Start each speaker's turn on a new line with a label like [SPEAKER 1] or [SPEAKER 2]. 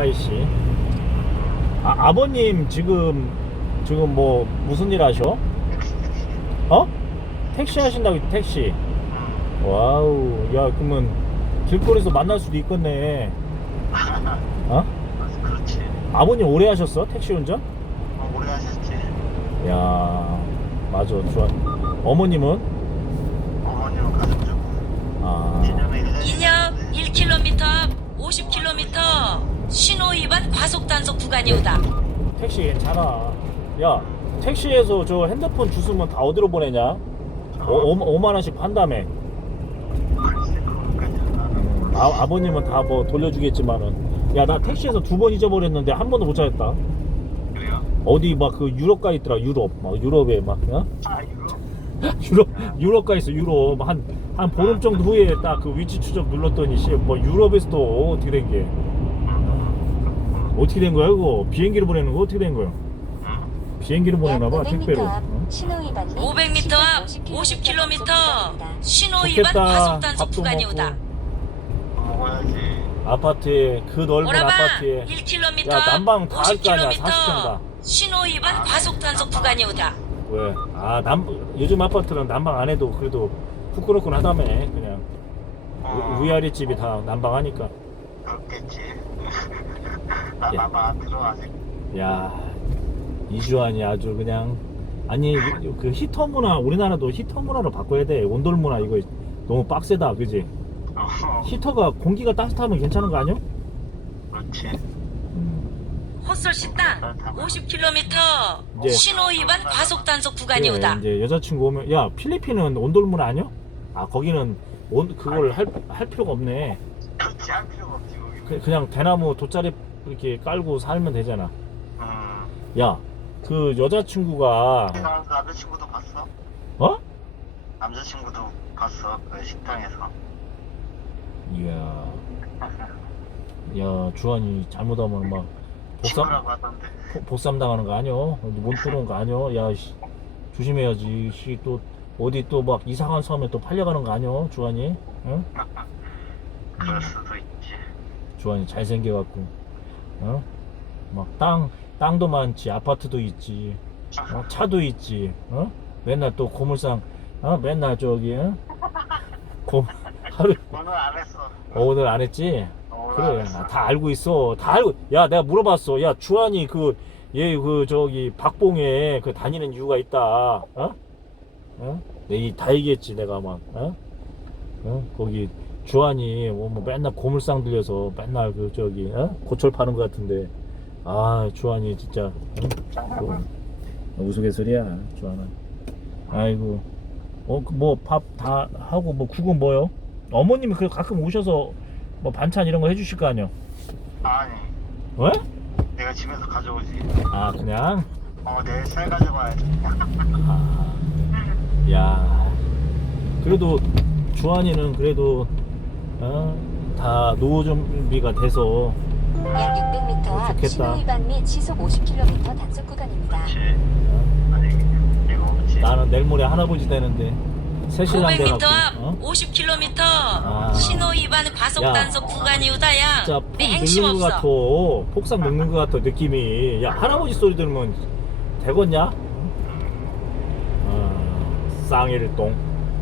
[SPEAKER 1] 이씨. 아버님 지금 뭐 무슨 일 하셔? 어? 택시 하신다고. 택시. 와우. 야, 그러면 길거리에서 만날 수도 있겠네. 어?
[SPEAKER 2] 그렇지.
[SPEAKER 1] 아버님 오래 하셨어? 택시 운전?
[SPEAKER 2] 오래 하셨지.
[SPEAKER 1] 야, 맞아. 좋아. 어머님은?
[SPEAKER 2] 어머님은 가정주부.
[SPEAKER 1] 아,
[SPEAKER 3] 2년 1km 앞 50km 신호 위반 과속 단속 구간이 오다.
[SPEAKER 1] 택시 괜찮아. 야, 택시에서 저 핸드폰 주스면 다 어디로 보내냐? 5만 원씩 판다며.
[SPEAKER 2] 글쎄, 그것까지는
[SPEAKER 1] 아버님은 다 뭐 돌려주겠지만은. 야, 나 택시에서 2번 잊어버렸는데 한 번도 못 찾았다.
[SPEAKER 2] 그래요?
[SPEAKER 1] 어디 막 그 유럽 가 있더라. 유럽 막 유럽에 막 어?
[SPEAKER 2] 이거?
[SPEAKER 1] 유럽 가 있어. 유럽 한 보름 정도 후에 딱 그 위치 추적 눌렀더니 뭐 유럽에서도 어떻게 된 게? 어떻게 된 거야 이거? 비행기로 보내는 거 어떻게 된 거야? 비행기로 보내나 봐. 택배로. 어?
[SPEAKER 3] 500m 앞 50km 신호 위반
[SPEAKER 1] 좋겠다.
[SPEAKER 3] 과속 단속
[SPEAKER 1] 밥도
[SPEAKER 3] 구간이
[SPEAKER 1] 먹고.
[SPEAKER 3] 오다.
[SPEAKER 2] 먹어야지.
[SPEAKER 1] 아파트에 그 넓은
[SPEAKER 3] 오라바
[SPEAKER 1] 아파트에
[SPEAKER 3] 1km
[SPEAKER 1] 야,
[SPEAKER 3] 앞
[SPEAKER 1] 난방 다 할 거 아니야. 40평 다.
[SPEAKER 3] 50km 신호 위반 과속 단속 구간이 오다.
[SPEAKER 1] 왜? 요즘 아파트는 난방 안 해도 그래도 후끈후끈하다며. 그냥 위아래 집이 다 난방하니까.
[SPEAKER 2] 그렇겠지.
[SPEAKER 1] 야.
[SPEAKER 2] 나만 들어와지.
[SPEAKER 1] 야, 이주환이 아주 그냥. 아니 그 히터 문화, 우리나라도 히터 문화로 바꿔야 돼. 온돌 문화 이거 너무 빡세다, 그지? 히터가 공기가 따뜻하면 괜찮은 거 아니야?
[SPEAKER 2] 그렇지.
[SPEAKER 3] 헛설 식당 50km
[SPEAKER 1] 이제-
[SPEAKER 3] 신호 위반 과속 단속 구간이
[SPEAKER 1] 그래,
[SPEAKER 3] 오다.
[SPEAKER 1] 이제 여자친구 오면, 야, 필리핀은 온돌 문화 아니야? 아, 거기는 그걸 할 필요가 없네.
[SPEAKER 2] 그렇지, 할 필요가 없지, 거기.
[SPEAKER 1] 그냥 대나무 돗자리 이렇게 깔고 살면 되잖아. 야, 그 여자친구가
[SPEAKER 2] 그 남자친구도 봤어?
[SPEAKER 1] 어?
[SPEAKER 2] 남자친구도 봤어, 그 식당에서.
[SPEAKER 1] 이야, 야, 주환이 잘못하면 막
[SPEAKER 2] 친구라고 하던데.
[SPEAKER 1] 보쌈 당하는 거 아니야? 못 들어온 거 아니야? 야, 씨, 조심해야지. 씨, 또 어디 또 막 이상한 섬에 또 팔려가는 거 아니야? 주환이? 응?
[SPEAKER 2] 그럴 수도 있지.
[SPEAKER 1] 주환이 잘생겨갖고, 어? 막 땅도 많지, 아파트도 있지, 차도 있지, 어? 맨날 또 고물상, 맨날 저기, 하루,
[SPEAKER 2] 오늘 안 했어.
[SPEAKER 1] 오늘 안 했지?
[SPEAKER 2] 오늘 안
[SPEAKER 1] 그래,
[SPEAKER 2] 했어.
[SPEAKER 1] 다 알고 있어. 다 알고. 야, 내가 물어봤어. 야, 주환이 저기 박봉에 그 다니는 이유가 있다. 어? 어? 다 얘기했지, 내가 막. 거기 주환이 뭐 맨날 고물상 들려서 맨날 그 저기 고철 파는 것 같은데. 아, 주환이 진짜. 우스갯소리야, 주환아. 아이고. 뭐 밥 다 하고 뭐 국은 뭐요? 어머님이 그 가끔 오셔서 뭐 반찬 이런 거 해주실 거 아니야?
[SPEAKER 2] 아니,
[SPEAKER 1] 왜?
[SPEAKER 2] 내가 집에서 가져오지.
[SPEAKER 1] 아, 그냥?
[SPEAKER 2] 내일 쌀 가져와야지.
[SPEAKER 1] 아, 야, 그래도 주환이는 그래도 다 노후 준비가 돼서
[SPEAKER 4] 약 600m 앞
[SPEAKER 1] 좋겠다.
[SPEAKER 4] 신호 위반 및 시속 50km 단속 구간입니다.
[SPEAKER 2] 그렇지. 아니, 이거 없지.
[SPEAKER 1] 나는 내일 모레 할아버지 되는데 새신랑
[SPEAKER 3] 500m
[SPEAKER 1] 돼갖고
[SPEAKER 3] 앞 50km
[SPEAKER 1] 아.
[SPEAKER 3] 신호 위반 과속
[SPEAKER 1] 야.
[SPEAKER 3] 단속 구간이 오다야.
[SPEAKER 1] 진짜 폭
[SPEAKER 3] 맹심
[SPEAKER 1] 늙는 것
[SPEAKER 3] 없어.
[SPEAKER 1] 같아. 폭삭 늙는 것 같아, 느낌이. 야, 할아버지 소리 들으면 되겠냐? 쌍일동.